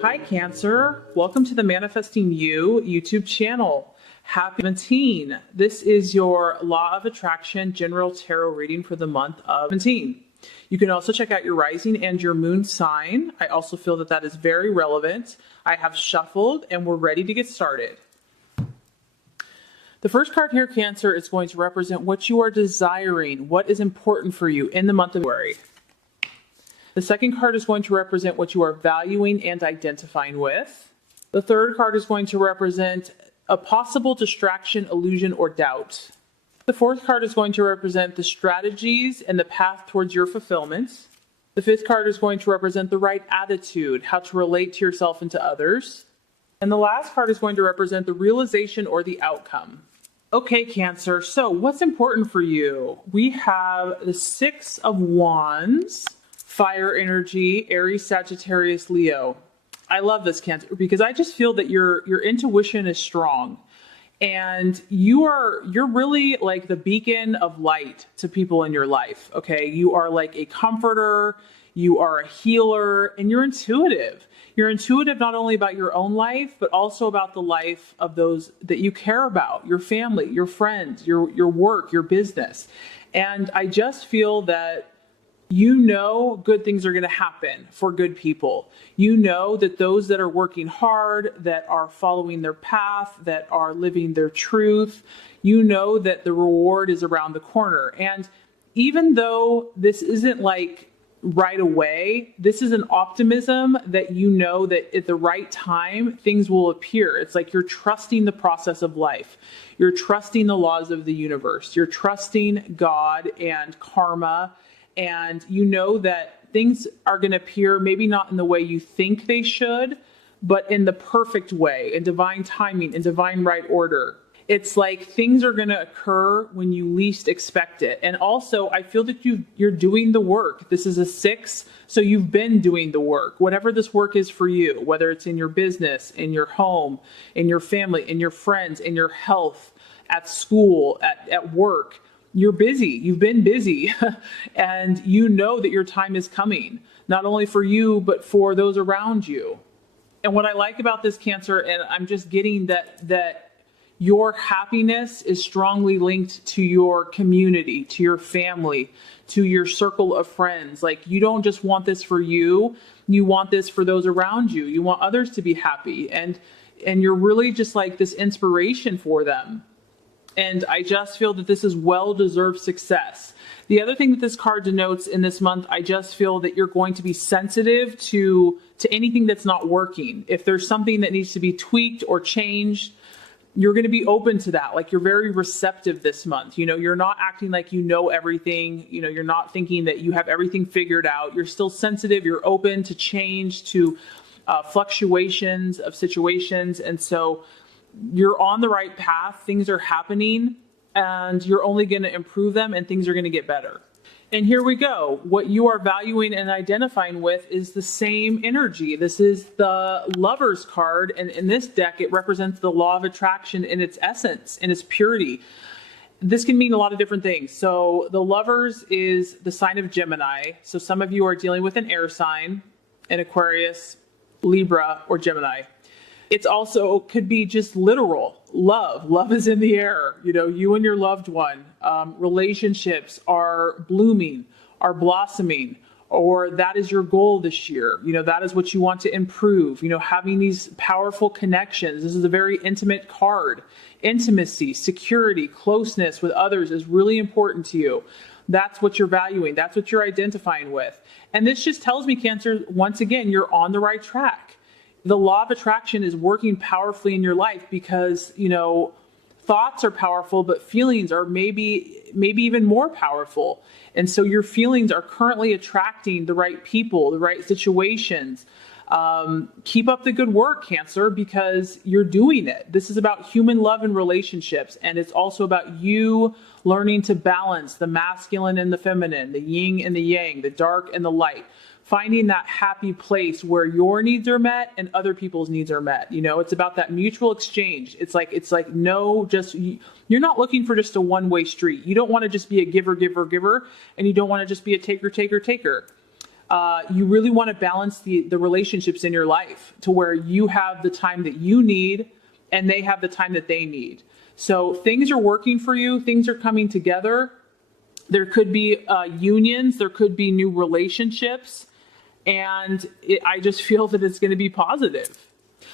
Hi Cancer, welcome to the Manifesting You YouTube channel. Happy 17. This is your Law of Attraction General Tarot reading for the month of 17. You can also check out your rising and your moon sign. I also feel that that is very relevant. I have shuffled and we're ready to get started. The first card here, Cancer, is going to represent what you are desiring, what is important for you in the month of February. The second card is going to represent what you are valuing and identifying with. The third card is going to represent a possible distraction, illusion, or doubt. The fourth card is going to represent the strategies and the path towards your fulfillment. The fifth card is going to represent the right attitude, how to relate to yourself and to others. And the last card is going to represent the realization or the outcome. Okay, Cancer, so what's important for you? We have the Six of Wands, fire energy, Aries, Sagittarius, Leo. I love this, Cancer, because I just feel that your intuition is strong and you're really like the beacon of light to people in your life. Okay. You are like a comforter, you are a healer, and you're intuitive. You're intuitive not only about your own life, but also about the life of those that you care about, your family, your friends, your work, your business. And I just feel that you know good things are going to happen for good people. You know that those that are working hard, that are following their path, that are living their truth, you know that the reward is around the corner. And even though this isn't like right away, this is an optimism that you know that at the right time, things will appear. It's like you're trusting the process of life. You're trusting the laws of the universe. You're trusting God and karma. And you know that things are going to appear maybe not in the way you think they should, but in the perfect way, in divine timing, in divine right order. It's like things are going to occur when you least expect it. And also, I feel that you're doing the work. This is a 6, so you've been doing the work. Whatever this work is for you, whether it's in your business, in your home, in your family, in your friends, in your health, at school, at work, you're busy. You've been busy and you know that your time is coming, not only for you, but for those around you. And what I like about this, Cancer, and I'm just getting that your happiness is strongly linked to your community, to your family, to your circle of friends. Like you don't just want this for you, you want this for those around you. You want others to be happy and you're really just like this inspiration for them. And I just feel that this is well-deserved success. The other thing that this card denotes in this month, I just feel that you're going to be sensitive to anything that's not working. If there's something that needs to be tweaked or changed, you're going to be open to that. Like you're very receptive this month. You know, you're not acting like you know everything. You know, you're not thinking that you have everything figured out. You're still sensitive. You're open to change, to fluctuations of situations. And so you're on the right path. Things are happening and you're only going to improve them and things are going to get better. And here we go. What you are valuing and identifying with is the same energy. This is the Lovers card. And in this deck, it represents the law of attraction in its essence, in its purity. This can mean a lot of different things. So the Lovers is the sign of Gemini. So some of you are dealing with an air sign, an Aquarius, Libra, or Gemini. It's also could be just literal love. Love is in the air. You know, you and your loved one. Relationships are blooming, are blossoming, or that is your goal this year. You know, that is what you want to improve. You know, having these powerful connections. This is a very intimate card. Intimacy, security, closeness with others is really important to you. That's what you're valuing. That's what you're identifying with. And this just tells me, Cancer, once again, you're on the right track. The law of attraction is working powerfully in your life because, you know, thoughts are powerful, but feelings are maybe even more powerful. And so your feelings are currently attracting the right people, the right situations. Keep up the good work, Cancer, because you're doing it. This is about human love and relationships. And it's also about you learning to balance the masculine and the feminine, the yin and the yang, the dark and the light. Finding that happy place where your needs are met and other people's needs are met. You know, it's about that mutual exchange. It's like no, just, you're not looking for just a one-way street. You don't want to just be a giver, giver, giver, and you don't want to just be a taker, taker, taker. You really want to balance the relationships in your life to where you have the time that you need and they have the time that they need. So things are working for you. Things are coming together. There could be unions. There could be new relationships. And I just feel that it's going to be positive.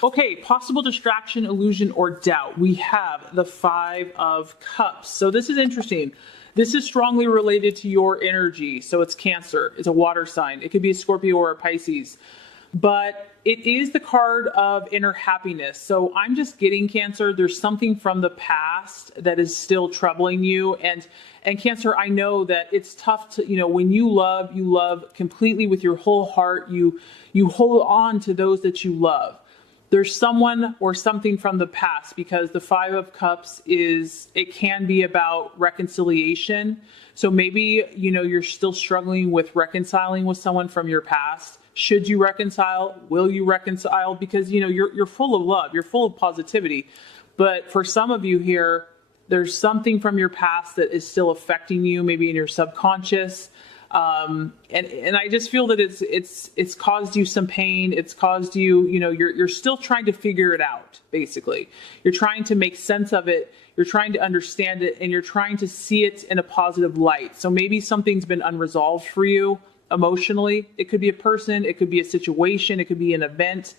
Okay, possible distraction, illusion, or doubt. We have the 5 of Cups. So this is interesting. This is strongly related to your energy. So it's Cancer. It's a water sign. It could be a Scorpio or a Pisces. But it is the card of inner happiness. So I'm just getting, Cancer, there's something from the past that is still troubling you. And Cancer, I know that it's tough to, when you love completely with your whole heart. You hold on to those that you love. There's someone or something from the past, because the 5 of Cups it can be about reconciliation. So maybe, you're still struggling with reconciling with someone from your past. Should you reconcile? Will you reconcile? Because, you're full of love. You're full of positivity. But for some of you here, there's something from your past that is still affecting you, maybe in your subconscious. And I just feel that it's caused you some pain. It's caused you, you're still trying to figure it out, basically. You're trying to make sense of it. You're trying to understand it, and you're trying to see it in a positive light. So maybe something's been unresolved for you emotionally. It could be a person, it could be a situation, it could be an event.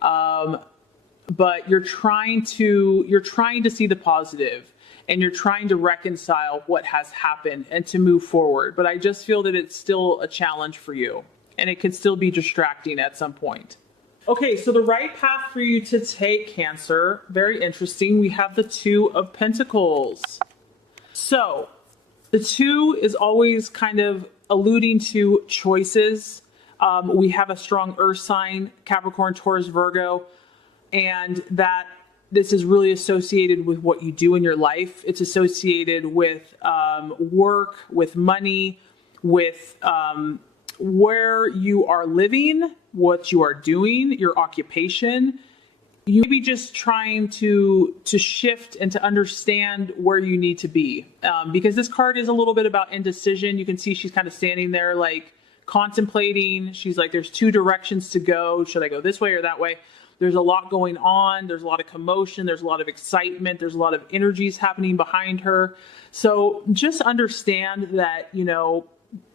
But you're trying to see the positive. And you're trying to reconcile what has happened and to move forward. But I just feel that it's still a challenge for you. And it could still be distracting at some point. Okay, so the right path for you to take, Cancer, very interesting. We have the 2 of Pentacles. So the 2 is always kind of alluding to choices. We have a strong earth sign, Capricorn, Taurus, Virgo, and that this is really associated with what you do in your life. It's associated with work, with money, with where you are living, what you are doing, your occupation. You may be just trying to shift and to understand where you need to be. Because this card is a little bit about indecision. You can see she's kind of standing there like contemplating. She's like, there's 2 directions to go. Should I go this way or that way? There's a lot going on. There's a lot of commotion. There's a lot of excitement. There's a lot of energies happening behind her. So just understand that,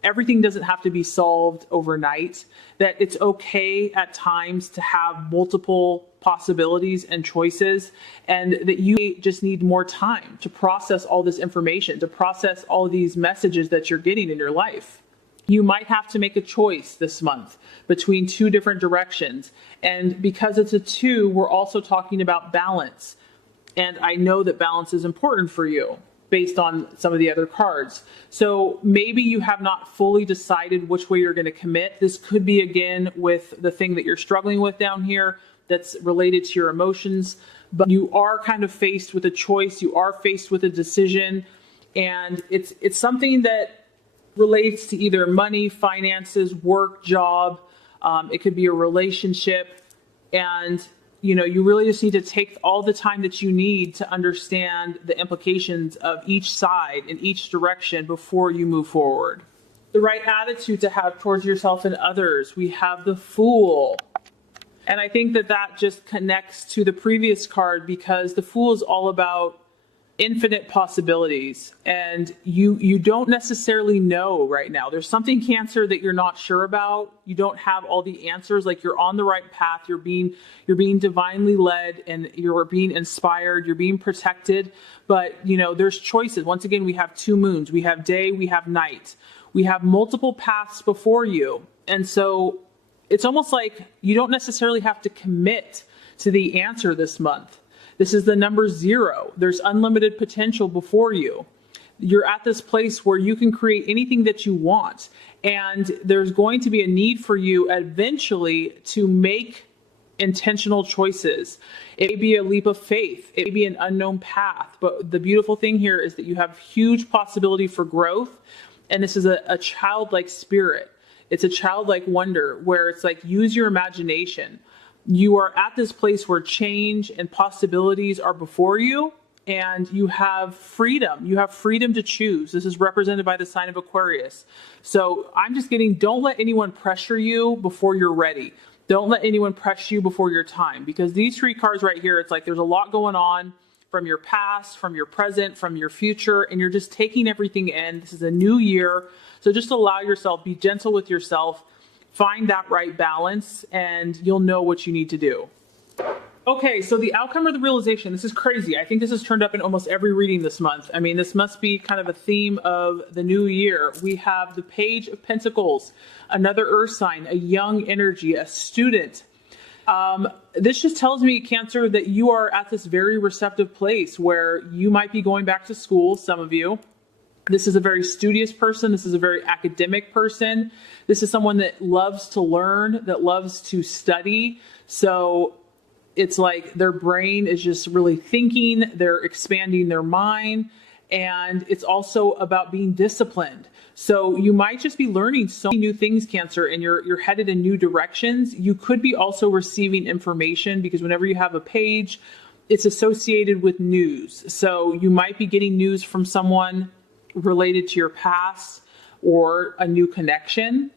everything doesn't have to be solved overnight, that it's okay at times to have multiple possibilities and choices, and that you just need more time to process all this information, to process all these messages that you're getting in your life. You might have to make a choice this month between 2 different directions. And because it's a 2, we're also talking about balance. And I know that balance is important for you based on some of the other cards. So maybe you have not fully decided which way you're going to commit. This could be, again, with the thing that you're struggling with down here that's related to your emotions. But you are kind of faced with a choice. You are faced with a decision. And it's something that relates to either money, finances, work, job. It could be a relationship. And, you really just need to take all the time that you need to understand the implications of each side in each direction before you move forward. The right attitude to have towards yourself and others. We have the Fool. And I think that just connects to the previous card, because the Fool is all about infinite possibilities, and you don't necessarily know right now. There's something, Cancer, that you're not sure about. You don't have all the answers. Like, you're on the right path. You're being divinely led, and you're being inspired. You're being protected. But there's choices. Once again, we have 2 moons. We have day. We have night. We have multiple paths before you, and so it's almost like you don't necessarily have to commit to the answer this month. This is the number 0. There's unlimited potential before you. You're at this place where you can create anything that you want. And there's going to be a need for you eventually to make intentional choices. It may be a leap of faith. It may be an unknown path. But the beautiful thing here is that you have huge possibility for growth. And this is a childlike spirit. It's a childlike wonder where it's like, use your imagination. You are at this place where change and possibilities are before you, and you have freedom. You have freedom to choose. This is represented by the sign of Aquarius. So I'm just getting, don't let anyone pressure you before you're ready. Don't let anyone pressure you before your time, because these three cards right here, it's like there's a lot going on from your past, from your present, from your future, and you're just taking everything in. This is a new year. So just allow yourself, be gentle with yourself, find that right balance, and you'll know what you need to do. Okay, so the outcome or the realization, this is crazy. I think this has turned up in almost every reading this month. I mean, this must be kind of a theme of the new year. We have the Page of Pentacles, another earth sign, a young energy, a student. This just tells me, Cancer, that you are at this very receptive place where you might be going back to school, some of you. This is a very studious person. This is a very academic person. This is someone that loves to learn, that loves to study. So it's like their brain is just really thinking, they're expanding their mind, and it's also about being disciplined. So you might just be learning so many new things, Cancer, and you're headed in new directions. You could be also receiving information, because whenever you have a page, it's associated with news. So you might be getting news from someone related to your past or a new connection.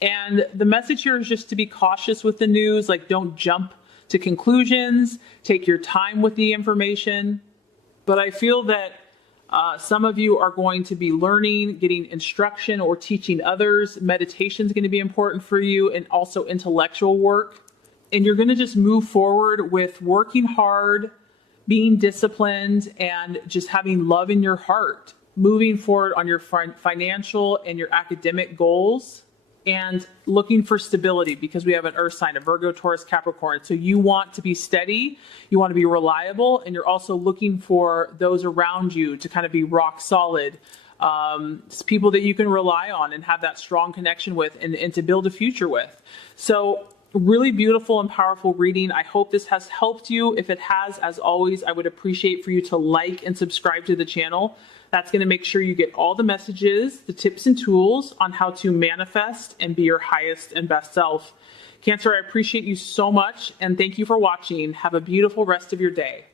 And the message here is just to be cautious with the news, like don't jump to conclusions, take your time with the information. But I feel that some of you are going to be learning, getting instruction, or teaching others. Meditation is going to be important for you, and also intellectual work. And you're going to just move forward with working hard, being disciplined, and just having love in your heart. Moving forward on your financial and your academic goals, and looking for stability, because we have an earth sign, a Virgo, Taurus, Capricorn. So you want to be steady, you want to be reliable, and you're also looking for those around you to kind of be rock solid. People that you can rely on and have that strong connection with, and to build a future with. So really beautiful and powerful reading. I hope this has helped you. If it has, as always, I would appreciate for you to like and subscribe to the channel. That's going to make sure you get all the messages, the tips and tools on how to manifest and be your highest and best self. Cancer, I appreciate you so much, and thank you for watching. Have a beautiful rest of your day.